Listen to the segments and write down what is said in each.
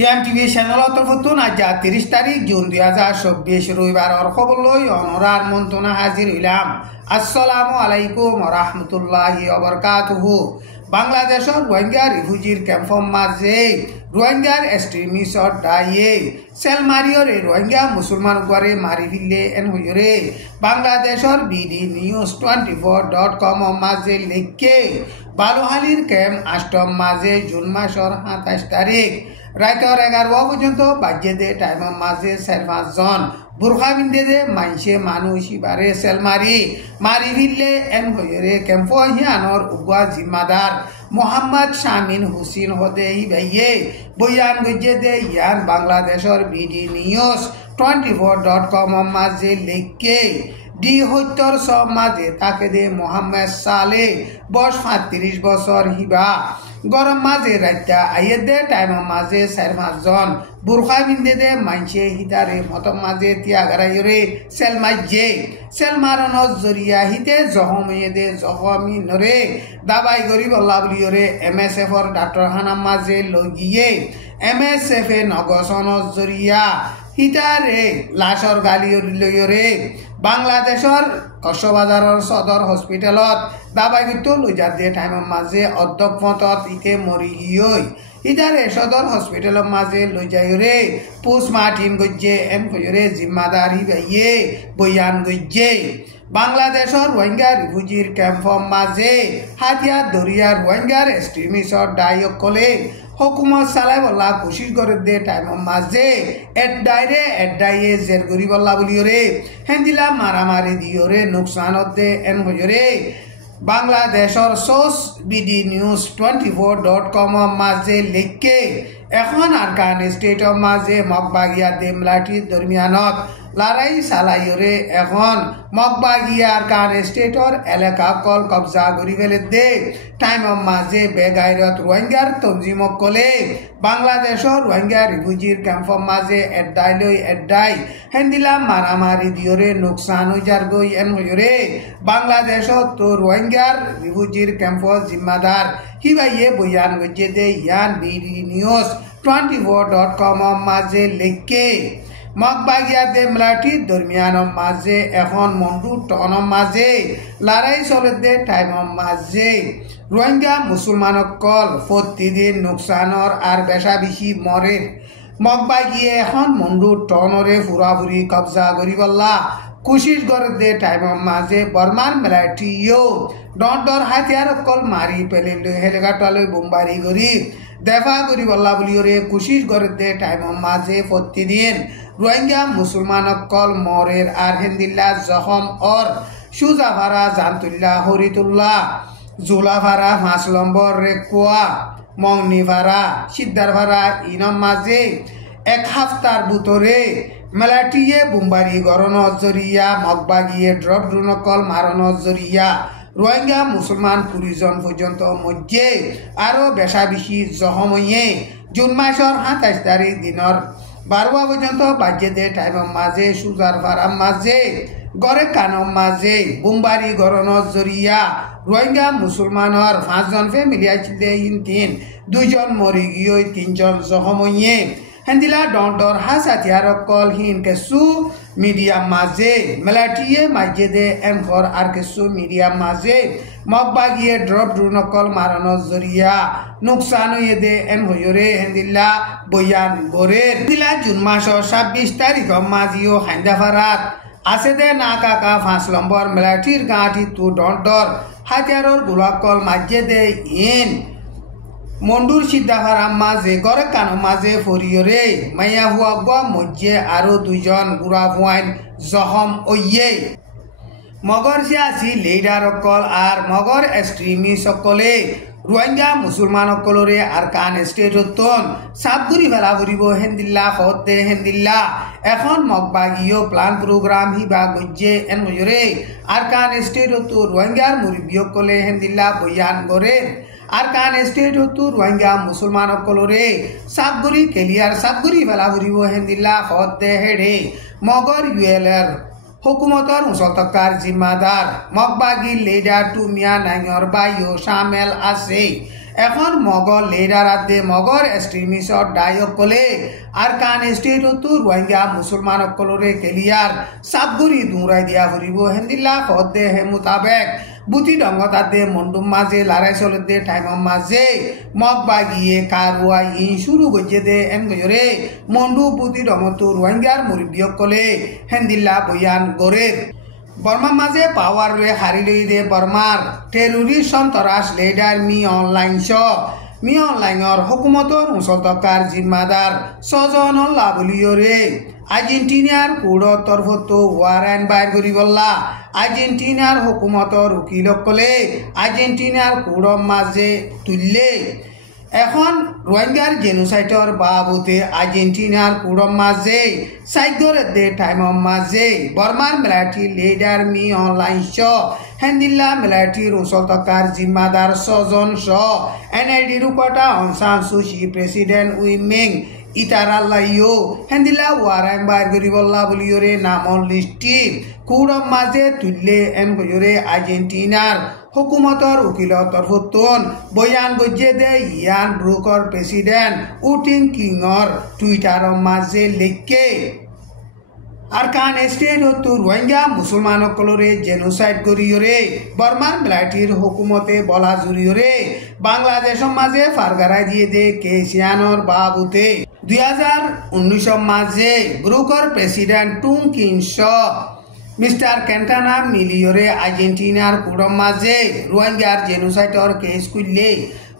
টিএমটিভি চ্যানেলত ফতুন আজ 30 তারিখ জুন 2024 রবিবার খবর লই অনরার মন্ত্রণা হাজির হইলাম। আসসালামু আলাইকুম রাহমাতুল্লাহি ওয়া বারাকাতুহু। বাংলাদেশের রোহিঙ্গা রিফিউজির ক্যাম্পর মাঝে রোহিঙ্গার এক্সট্রিমিস্টর দায়ে সেলমারিয়রে রোহিঙ্গা মুসলমান গড়ে মারি ফিরলে এন হইরে বাংলাদেশের বিডি নিউজ 24.com মাঝে লেখকে বালুহালির ক্যাম্প আষ্টম মাঝে জুন মাসের 27 তারিখ রাইতর 11 পর্যন্ত বাজে টাইমের মাঝে 4-5 জন বুরখা বিন্দে দে মাইসে মানুষ ইবারে সেলমারি মারি ফিরলে এন হইরে ক্যাম্প হিয়ানোর উগা জিম্মাদার মোহাম্মদ শামিন হুসেন হদে ভাইয়ে বয়ান গজে দে ইয়ান বাংলাদেশের বিডি নিউজ 24.com মাঝে লেখকে ডি হত্যার সব মাঝে তাকে দে মোহাম্মদ সালে বয়স 35 বছর হিবা গরম মাঝে রাত্তা আইয়ে দে টাইমের মাঝে 4-5 জন বুরখা বিন্দে দে মাইছে হিতারে মতম মাঝে তিয়াগারাইরে সেলমাইজে সেলমারনর জরিয়া হিতে জহমিয়ে দে জহমি নরে দাবাই গরিব আল্লাহ বলিরে এমএসএফ এর ডাক্তার হানা মাঝে লগিয়ে এমএসএফ এ নগসনর জরিয়া হিতারে লাশর গালি লইরে বাংলাদেশের কক্সবাজারের সদর হসপিটালত দাবাই কিন্তু লইজার দিয়ে টাইমের মাঝে অধ্যক্ষত ইতে মরি গিয়ে ইতারে সদর হসপিটালের মাঝে লই যাইরে পোস্টমার্টিম গজ্জে এন কইরে জিম্মাদারি বাইয়ে বয়ান গজ্জে বাংলাদেশের রোহিঙ্গা রিফিউজির ক্যাম্পর মাঝে হাতিয়ার দরিয়ার রোহিঙ্গার এক্সট্রিমিস্টর দায়ক কলে হুকুমত চালাই বলা কোশিশ করে দে টাইমের মাঝে এডাইয়ে জের করি বলা বলিওরে হেন্দিলা মারামারি দিওরে নোকসানত দে এন হইরে বাংলাদেশের সোর্স বিডি নিউজ 24.com মাঝে লেখকে এখন আরকান স্টেটের মাঝে মগবাগিয়া দেমলাটির দরমিয়ানত লড়াই চালাইরে এখন মগবাগিয়া আরকান স্টেটের এলাকা কল কবজা করি ফেলে দে টাইমের মাঝে বেগাইরত রোহিঙ্গার তঞ্জিমক কলে বাংলাদেশের রোহিঙ্গা রিফিউজির ক্যাম্পর মাঝে এডাই হেন্দিলা মারামারি দিওরে নোকসান হয়ে যার গই এন হইরে বাংলাদেশত তো রোহিঙ্গার রিফিউজির ক্যাম্পর জিম্মাদার হিবাইয়ে বয়ান গজে দে ইয়ান বিডি নিউজ 24.com মাঝে লেখকে মগবাগিয়া দেমলাটি দরমিয়ানের মাঝে এখন মন্ডু টনের মাঝে লড়াই চলে দে টাইমের মাঝে রোহিঙ্গা মুসলমানক কল প্রতিদিন নোকসানর আর বেশা বেশি মরে মগবাগিয়ে এখন মন্ডু টনরে ফুরাফুরি কবজা করিবল্লা কোশিশ করে দে টাইমের মাঝে বর্মার মিলিটারিও ডর হাতিয়ার কল মারি পেলে হেলিকপ্টার বোমবারি করি দেখা করি বল্লা বলিওরে কোশিশ করে দে টাইমের মাঝে প্রতিদিন রোহিঙ্গা মুসলমানক কল মরের আর হেন্দিল্লা জখম অর সুজাভারা জানতুল্লাহ হরিতুল্লাহ জুলাভারা 5 নম্বর রেকুয়া মংনিভারা সিদ্ধারভারা ইনম মাঝে 1 সপ্তাহের ভিতরে মিলিটারিয়ে বোমবারি গরনের জরিয়া মগবাগিয়ে ড্রপ ড্রোনকল মারণর জরিয়া রোহিঙ্গা মুসলমান 20 জন পর্যন্ত মধ্যে আরো বেশা বেশি জখম হয়ে জুন মাসের 27 তারিখ দিনের 12 পর্যন্ত বাজে দে টাইমের মাঝে সুজার ফারাম মাঝে গড়ে কানম মাঝে বোমবারি গরনের জরিয়া রোহিঙ্গা মুসলমানের 5 জন ফ্যামিলি আছে ইন 2 জন মরি গিয়ে 3 জন জখম হয়ে হেন্দিলা ডর হাসাতিয়ার কল হিন কেসু মিডিয়াম মাঝে মিলিটারিয়ে মাঝে দে এনখর আর কেসু মিডিয়াম মাঝে মগবাগিয়ে ড্রপ ড্রোনকল মারানোর জরিয়া নোকসান হয়ে দে এন হইরে হেন্দিলা বয়ান গরে হেন্দিলা জুন মাসের 26 তারিখ মাঝিও হাইন্দাফারাত আছে দে না কাকা 5 নম্বর মিলিটারির গাঁটি তু ডর হাতিয়ারর গোলাকল মাঝে দে ইন মন্ডুর সিদ্ধাফারাম মাঝে গড়ে কানো মাঝে ফরিয়রে মাইয়া হুয়া গুয়া মধ্যে আরো 2 জন গুড়া ফুয়াইন জখম ওইয়ে মগর সিয়াসি লিডার অকল আর মগর এক্সট্রিমিস্ট সকলে রোহিঙ্গা মুসলমান অকলরে আর কান স্টেটতন সাবগুড়ি ফেলা ফুরিব হেন্দিল্লা হতে হেন্দিল্লা এখন মগবাগিও প্লান প্রোগ্রাম হিবা গজ্জে এন হইরে আর কান স্টেটত রোহিঙ্গার মুরব্বী অকলে হেন্দিল্লা বয়ান করে আর কান স্টেট তো রোহিঙ্গা মুসলমান কলরে সাবগুড়ি কেলিয়ার সাবগুড়ি ফেলা ফুরিব হেন্দিল্লা হতে হেডে মগর ইউএলএর হুকুমতর মুসলতকার জিম্মাদার মগবাগি লিডার টু মিয়া নাইয়র বাইও সামেল আছে এখন মগর লেডারাত দে মগর এক্সট্রিমিস্টর ডায়ক কলে আর কান স্টেট তো রোহিঙ্গা মুসলমান কলরে কেলিয়ার সাবগুড়ি দুরাই দিয়া ফুরিব হেন্দিল্লা খদ দে হে মোতাবেক বুতি ডঙ্গ তাতে মন্ডুম মাঝে লারাই চলত দে টাইম মাঝে মগ বাগিয়ে কারুয়াই ইন শুরু গজে দে এন গজরে মন্ডু বুতি ডঙ্গ তো রোহিঙ্গার মুরব্বিয়ক কলে হেন্দিল্লা বয়ান গরে বর্মা মাঝে পাওয়ার রে হারি লই দে বর্মার টেরোরিস্ট সন্তরাস লিডার মি অনলাইনৰ হুকুমতৰ মুসলতকাৰ জিম্মাদার ছজন লাভলিয়রে আর্জেন্টিনার কুড় তরফতো ওয়ারেন্ট বাইর করি বললা আর্জেন্টিনার হুকুমতর উকিলকলে আর্জেন্টিনার কুড় মাঝে তুললে এখন রোহিঙ্গার জেনোসাইডর বাবুতে আর্জেন্টিনার কুড় মাঝে সাইদরে দে টাইম মাঝে বর্মার মিলিটারি লিডার মি অনলাইন হেন্দিল্লা মিলিটারির উসলতকার জিম্মাদার ছজন এনআইডি রূপটা অনসান সুচি প্রেসিডেন্ট উইমিং ইতারাল্লাইও হেন্দিল্লা ওয়ারেন্ট বাইর করি বললা বলিওরে নামর লিস্টি কুড় মাঝে তুললে এন গজরে আর্জেন্টিনার হুকুমতর উকিলৰ তৰফতন বয়ান গজ্জে দে ইয়ান ব্ৰুকৰ প্ৰেসিডেন্ট উটিং কিঙৰ টুইটাৰৰ মাঝে লেখকে আর কান স্টেট হতো রোহিঙ্গা মুসলমান সকলরে জেনোসাইড করিয়রে বর্মার মিলিটারির হুকুমতে বলা জুড়িয়রে বাংলাদেশের মাঝে ফারগারাই দিয়ে দে কেসিয়ানোর বাবুতে 2019 মাঝে ব্রুকর প্রেসিডেন্ট টুং কিংস মিস্টার কেন্টানা মিলিয়রে আর্জেন্টিনার কুড়ম মাঝে রোহিঙ্গার জেনোসাইডর কেস করলে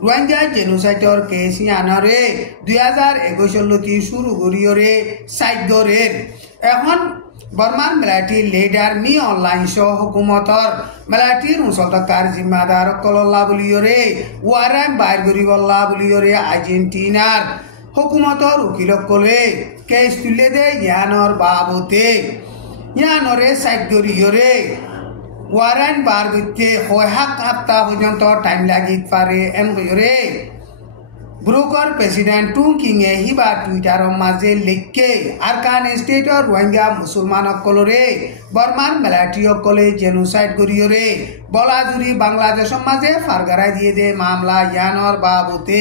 রোহিঙ্গা জেনোসাইডর কেস আনরে 2021 শুরু করিয়রে সাইডরের এখন বর্মার মিলিটারি লিডার মি অনলাইন হুকুমতর মিলিটারির মুসলতকার জিম্মাদার কলল্লা বলিয়রে ওয়ারেন্ট বাইর করি বললা বলিয়রে আর্জেন্টিনার হুকুমতর উকিলকলে কেস তুলে দে ইয়ানর বাবুতে ইয়ানরে সাইড করিয়রে ওয়ারেন্ট বার করতে হাক হাপ্তা পর্যন্ত টাইম লাগিত পারে এন কইরে ব্রুকর প্রেসিডেন্ট টু কিংয়ে হিবা টুইটারের মাঝে লিখকে আর কান স্টেটর রোহিঙ্গা মুসলমান সকলরে বর্মার মিলিটারি সকলে জেনোসাইড করিয়রে বলাজুরি বাংলাদেশের মাঝে ফারগারাই দিয়ে দে মামলা ইয়ানর বাবুতে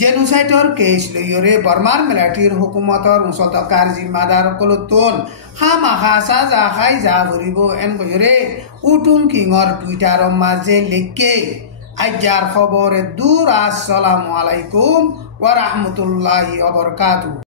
জেনোসাইডর কেস লইয়রে বর্মার মিলিটারির হুকুমতর মুসলতকার জিম্মাদার সকলতন হামাহা সাজা খাই যা ভরিব এন কইরে উটুং কিংর টুইটারের মাঝে লিখকে আইজার খবরে দূর আসসালামু আলাইকুম ওয়া রাহমাতুল্লাহি ওয়া বারাকাতুহু।